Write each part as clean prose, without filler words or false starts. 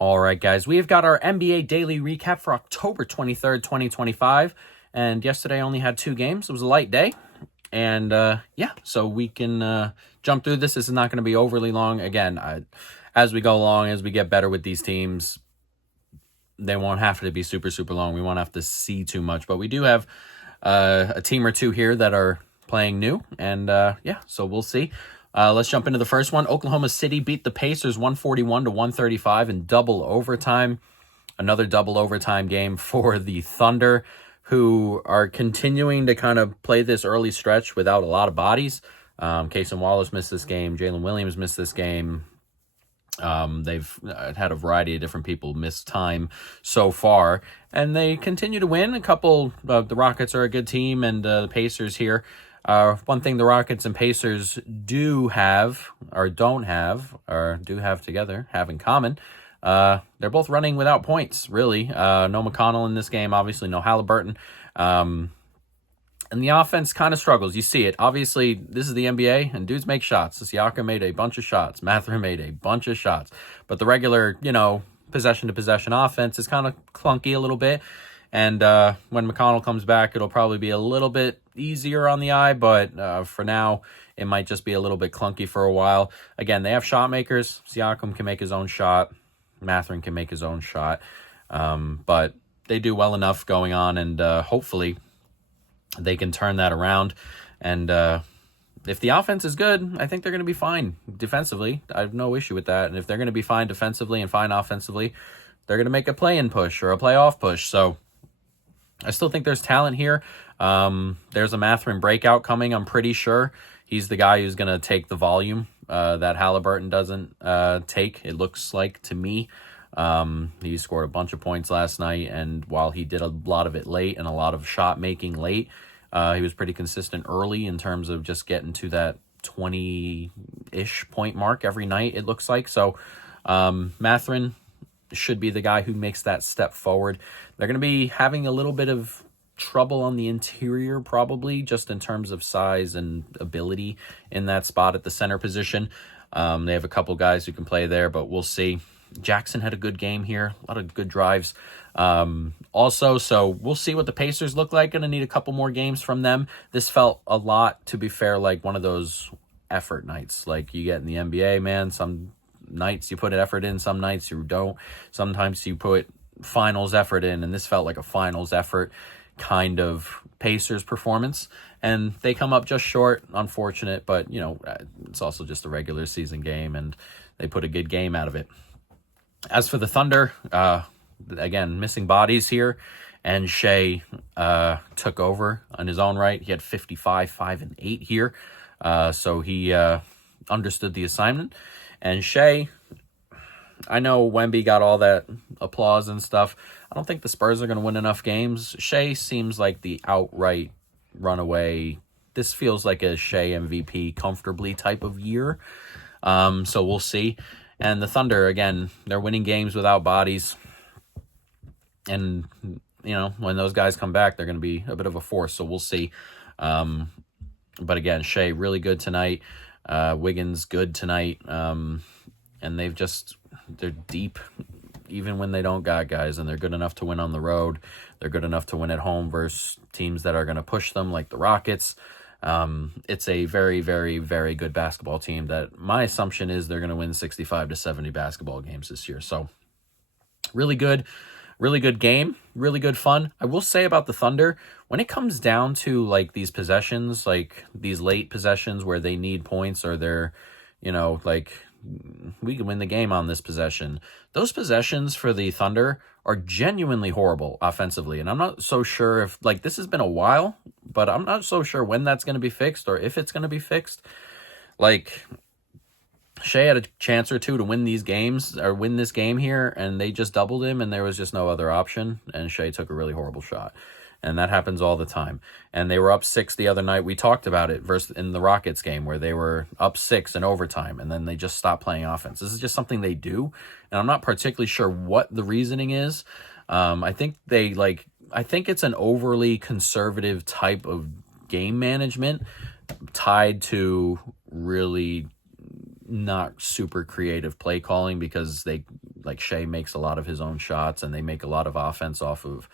All right, guys, we've got our NBA daily recap for October 23rd, 2025. And yesterday I only had 2 games. It was a light day. And yeah, so we can jump through this. This is not going to be overly long. Again, as we go along, as we get better with these teams, they won't have to be super, super long. We won't have to see too much. But we do have a team or two here that are playing new. And yeah, so we'll see. Let's jump into the first one. Oklahoma City beat the Pacers 141-135 in double overtime. Another double overtime game for the Thunder, who are continuing to kind of play this early stretch without a lot of bodies. Cason Wallace missed this game. Jalen Williams missed this game. They've had a variety of different people miss time so far, and they continue to win. A couple of the Rockets are a good team, and the Pacers here. One thing the Rockets and Pacers do have, or don't have, or do have together, have in common, they're both running without points, really. No McConnell in this game, obviously no Halliburton. And the offense kind of struggles. You see it. Obviously, this is the NBA, and dudes make shots. Siakam made a bunch of shots. Mathurin made a bunch of shots. But the regular, possession-to-possession offense is kind of clunky a little bit. And when McConnell comes back, it'll probably be a little bit easier on the eye, but for now, it might just be a little bit clunky for a while. Again, they have shot makers. Siakam can make his own shot. Mathurin can make his own shot. But they do well enough going on, and hopefully they can turn that around. And if the offense is good, I think they're going to be fine defensively. I have no issue with that. And if they're going to be fine defensively and fine offensively, they're going to make a play-in push or a playoff push. So I still think there's talent here. There's a Mathurin breakout coming, I'm pretty sure. He's the guy who's going to take the volume that Halliburton doesn't take, it looks like to me. He scored a bunch of points last night, and while he did a lot of it late and a lot of shot making late, he was pretty consistent early in terms of just getting to that 20-ish point mark every night, it looks like. So Mathurin should be the guy who makes that step forward. They're going to be having a little bit of trouble on the interior, probably, just in terms of size and ability in that spot at the center position. They have a couple guys who can play there, but we'll see. Jackson had a good game here, a lot of good drives. Also, so we'll see what the Pacers look like. Going to need a couple more games from them. This felt a lot, to be fair, like one of those effort nights like you get in the NBA, man. Some nights you put effort in, some nights you don't. Sometimes you put finals effort in, and this felt like a finals effort kind of Pacers performance, and they come up just short. Unfortunate, but it's also just a regular season game, and they put a good game out of it. As for the Thunder, again, missing bodies here, and Shea took over on his own right. He had 55, 5, and 8 here, so he understood the assignment. And Shea, I know Wemby got all that applause and stuff. I don't think the Spurs are going to win enough games. Shea seems like the outright runaway. This feels like a Shea MVP comfortably type of year. So we'll see. And the Thunder, again, they're winning games without bodies. And, when those guys come back, they're going to be a bit of a force. So we'll see. But again, Shea really good tonight. Wiggins good tonight. And they're deep even when they don't got guys, and they're good enough to win on the road. They're good enough to win at home versus teams that are going to push them like the Rockets. It's a very, very, very good basketball team that my assumption is they're going to win 65 to 70 basketball games this year. So really good game, really good fun. I will say about the Thunder, when it comes down to like these possessions, like these late possessions where they need points, or they're, we can win the game on this possession. Those possessions for the Thunder are genuinely horrible offensively. And I'm not so sure if, this has been a while, but I'm not so sure when that's going to be fixed or if it's going to be fixed. Shea had a chance or two to win these games or win this game here, and they just doubled him, and there was just no other option. And Shea took a really horrible shot. And that happens all the time. And they were up 6 the other night. We talked about it in the Rockets game where they were up 6 in overtime, and then they just stopped playing offense. This is just something they do, and I'm not particularly sure what the reasoning is. I think it's an overly conservative type of game management tied to really not super creative play calling because Shea makes a lot of his own shots and they make a lot of offense off of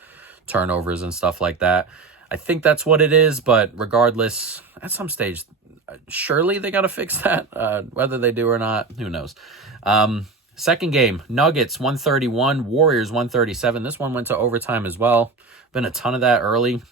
turnovers and stuff like that. I think that's what it is, but regardless, at some stage, surely they got to fix that. Whether they do or not, who knows? Second game, Nuggets 131, Warriors 137. This one went to overtime as well. Been a ton of that early.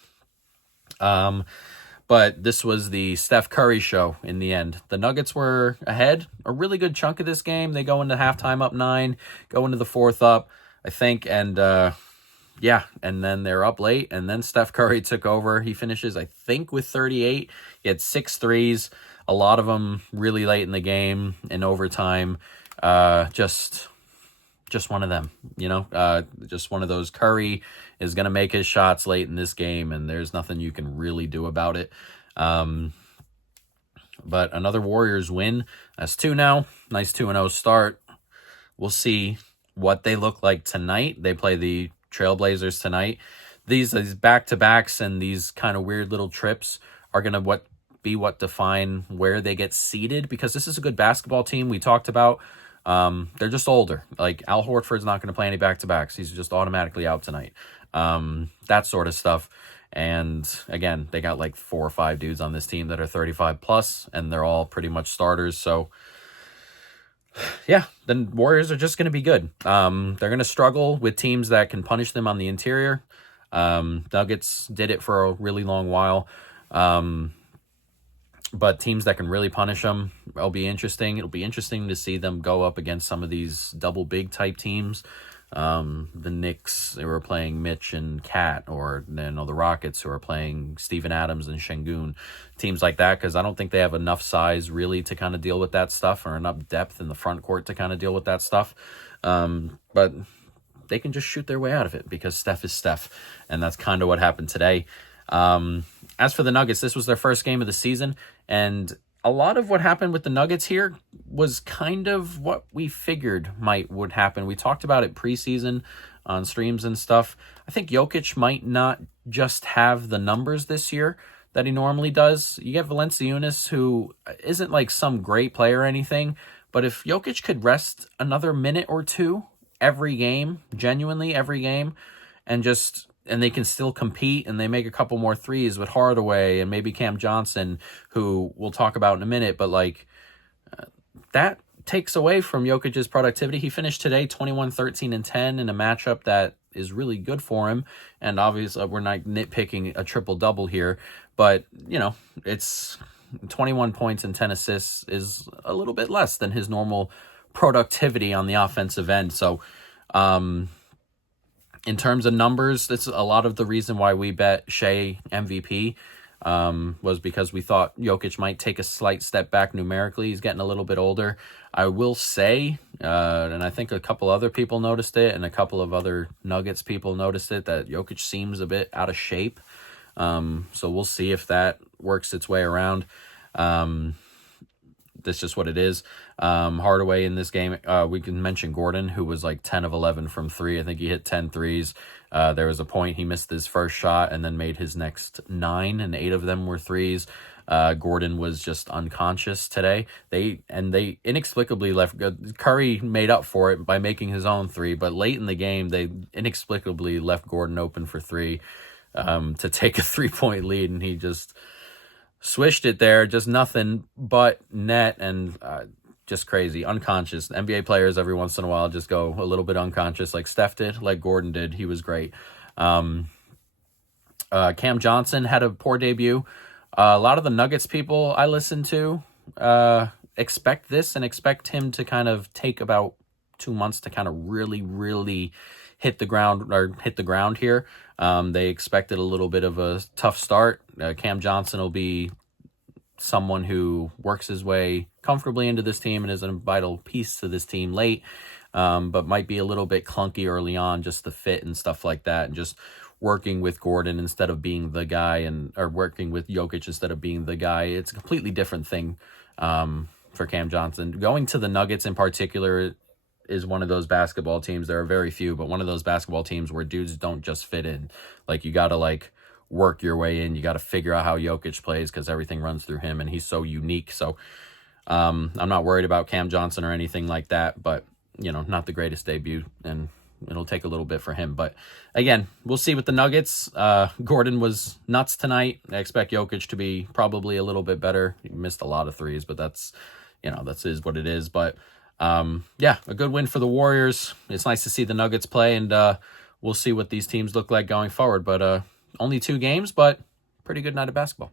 But this was the Steph Curry show in the end. The Nuggets were ahead a really good chunk of this game. They go into halftime up 9, go into the fourth up, I think, and and then they're up late, and then Steph Curry took over. He finishes, I think, with 38. He had 6 threes, a lot of them really late in the game, in overtime. Just one of them, just one of those. Curry is going to make his shots late in this game, and there's nothing you can really do about it. But another Warriors win. That's 2 now. Nice 2-0 start. We'll see what they look like tonight. They play the Trailblazers tonight. These back-to-backs and these kind of weird little trips are going to be what define where they get seeded, because this is a good basketball team. We talked about they're just older. Like, Al Horford's not going to play any back-to-backs. He's just automatically out tonight. That sort of stuff. And again, they got like 4 or 5 dudes on this team that are 35 plus, and they're all pretty much starters. So yeah, the Warriors are just going to be good. They're going to struggle with teams that can punish them on the interior. Nuggets did it for a really long while. But teams that can really punish them will be interesting. It'll be interesting to see them go up against some of these double big type teams. The Knicks, they were playing Mitch and Cat, or the Rockets, who are playing Steven Adams and Şengün, teams like that, because I don't think they have enough size really to kind of deal with that stuff, or enough depth in the front court to kind of deal with that stuff. But they can just shoot their way out of it because Steph is Steph, and that's kind of what happened today. As for the Nuggets, this was their first game of the season, and a lot of what happened with the Nuggets here was kind of what we figured would happen. We talked about it preseason on streams and stuff. I think Jokic might not just have the numbers this year that he normally does. You get Valanciunas, who isn't like some great player or anything, but if Jokic could rest another minute or 2 every game, genuinely every game, and they can still compete, and they make a couple more threes with Hardaway and maybe Cam Johnson, who we'll talk about in a minute, but that takes away from Jokic's productivity. He finished today 21, 13, and 10 in a matchup that is really good for him, and obviously we're not nitpicking a triple-double here, but, it's 21 points and 10 assists is a little bit less than his normal productivity on the offensive end, so in terms of numbers, that's a lot of the reason why we bet Shea MVP, was because we thought Jokic might take a slight step back numerically. He's getting a little bit older. I will say, and I think a couple other people noticed it, and a couple of other Nuggets people noticed it, that Jokic seems a bit out of shape. So we'll see if that works its way around. That's just what it is. Hardaway in this game, we can mention Gordon, who was like 10 of 11 from 3. I think he hit 10 threes. There was a point he missed his first shot and then made his next 9, and 8 of them were threes. Gordon was just unconscious today. They inexplicably left. Curry made up for it by making his own 3, but late in the game, they inexplicably left Gordon open for 3 to take a 3-point lead, and he just swished it there, just nothing but net, and just crazy, unconscious. NBA players every once in a while just go a little bit unconscious, like Steph did, like Gordon did. He was great. Cam Johnson had a poor debut. A lot of the Nuggets people I listen to expect this and expect him to kind of take about 2 months to kind of really, really hit the ground here. They expected a little bit of a tough start. Cam Johnson will be someone who works his way comfortably into this team and is a vital piece to this team late, but might be a little bit clunky early on, just the fit and stuff like that, and just working with Gordon instead of being the guy, or working with Jokic instead of being the guy. It's a completely different thing for Cam Johnson. Going to the Nuggets in particular is one of those basketball teams. There are very few, but one of those basketball teams where dudes don't just fit in. Like, you got to work your way in. You got to figure out how Jokic plays, because everything runs through him, and he's so unique. So I'm not worried about Cam Johnson or anything like that, but, not the greatest debut, and it'll take a little bit for him. But again, we'll see with the Nuggets. Gordon was nuts tonight. I expect Jokic to be probably a little bit better. He missed a lot of threes, but that's is what it is. But yeah, a good win for the Warriors. It's nice to see the Nuggets play, and we'll see what these teams look like going forward. But only 2 games, but pretty good night of basketball.